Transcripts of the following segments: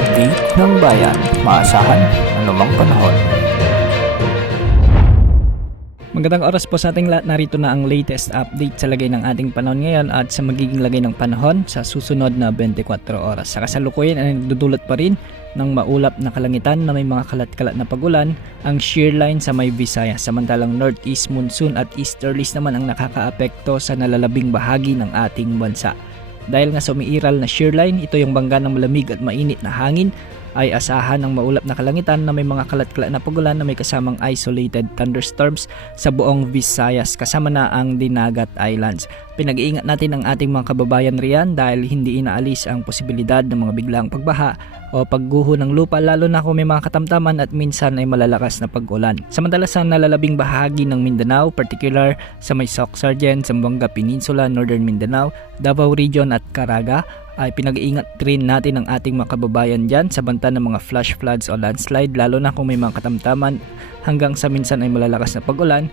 update ng bayan, maasahan anumang panahon. Magandang oras po sa ating lahat. Narito na ang latest update sa lagay ng ating panahon ngayon at sa magiging lagay ng panahon sa susunod na 24 oras. Sa kasalukuyan ay nagdudulot pa rin ng maulap na kalangitan na may mga kalat-kalat na pagulan ang shear line sa may Visayas. Samantalang northeast monsoon at easterlies naman ang nakakaapekto sa nalalabing bahagi ng ating bansa. Dahil nga sa umiiral na shear line, ito yung bangga ng malamig at mainit na hangin, ay asahan ng maulap na kalangitan na may mga kalat-kalat na pagulan na may kasamang isolated thunderstorms sa buong Visayas kasama na ang Dinagat Islands. Pinag-iingat natin ang ating mga kababayan riyan dahil hindi inaalis ang posibilidad ng mga biglaang pagbaha o pagguho ng lupa lalo na kung may mga katamtaman at minsan ay malalakas na pag-ulan. Samantala sa nalalabing bahagi ng Mindanao, particular sa may Soc-Sargent, Zamboanga Peninsula, Northern Mindanao, Davao Region at Caraga, ay pinag-iingat rin natin ang ating mga kababayan dyan sa banta ng mga flash floods o landslide lalo na kung may mga katamtaman hanggang sa minsan ay malalakas na pag-ulan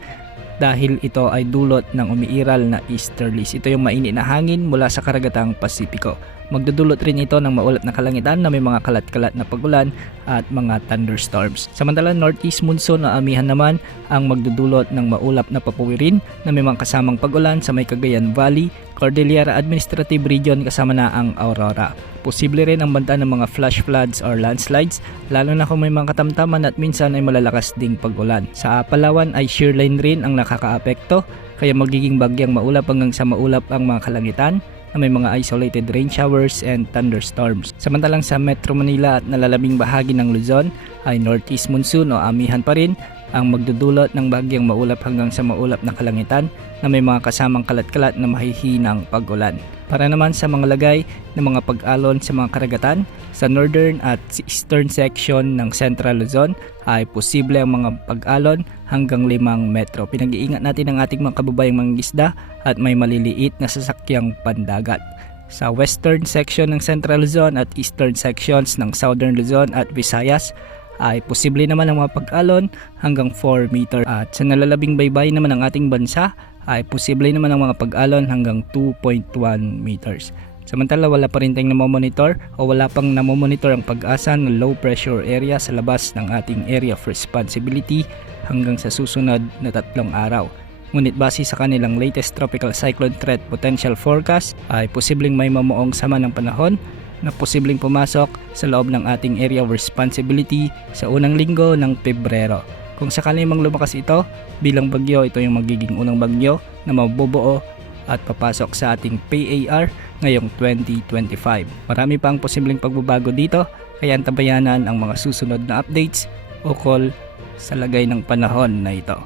dahil ito ay dulot ng umiiral na easterlies. Ito yung mainit na hangin mula sa karagatang Pasipiko. Magdudulot rin ito ng maulap na kalangitan na may mga kalat-kalat na pagulan at mga thunderstorms. Samantala northeast monsoon na amihan naman ang magdudulot ng maulap na papuwirin na may mga kasamang pagulan sa may Cagayan Valley, Cordillera Administrative Region kasama na ang Aurora. Posible rin ang banta ng mga flash floods or landslides lalo na kung may mga katamtaman at minsan ay malalakas ding pagulan. Sa Palawan ay shear line rin ang nakakaapekto kaya magiging bagyang maulap hanggang sa maulap ang mga kalangitan na may mga isolated rain showers and thunderstorms. Samantalang sa Metro Manila at nalalabing bahagi ng Luzon ay northeast monsoon o amihan pa rin ang magdudulot ng bagyang maulap hanggang sa maulap na kalangitan na may mga kasamang kalat-kalat na mahihinang pag-ulan. Para naman sa mga lagay ng mga pag-alon sa mga karagatan, sa northern at eastern section ng Central Luzon ay posible ang mga pag-alon hanggang 5 metro. Pinag-iingat natin ang ating mga kababayang mangingisda at may maliliit na sasakyang pandagat. Sa western section ng Central Luzon at eastern sections ng Southern Luzon at Visayas ay posible naman ang mga pag-alon hanggang 4 meter. At sa nalalabing baybay naman ng ating bansa ay posible naman ang mga pag-alon hanggang 2.1 meters. Samantala wala pa rin tayong namomonitor o wala pang namomonitor ang pag-asa ng low pressure area sa labas ng ating area of responsibility hanggang sa susunod na 3 araw. Ngunit base sa kanilang latest tropical cyclone threat potential forecast ay posibleng may mamuong sama ng panahon na posibleng pumasok sa loob ng ating area of responsibility sa unang linggo ng Pebrero. Kung sakali mang lumakas ito bilang bagyo, ito yung magiging unang bagyo na mabubuo at papasok sa ating PAR ngayong 2025. Marami pa ang posibleng pagbabago dito kaya antabayanan ang mga susunod na updates ukol sa lagay ng panahon na ito.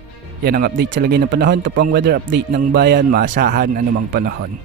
Yan ang update sa lagay ng panahon. Ito po ang weather update ng bayan, maasahan anumang panahon.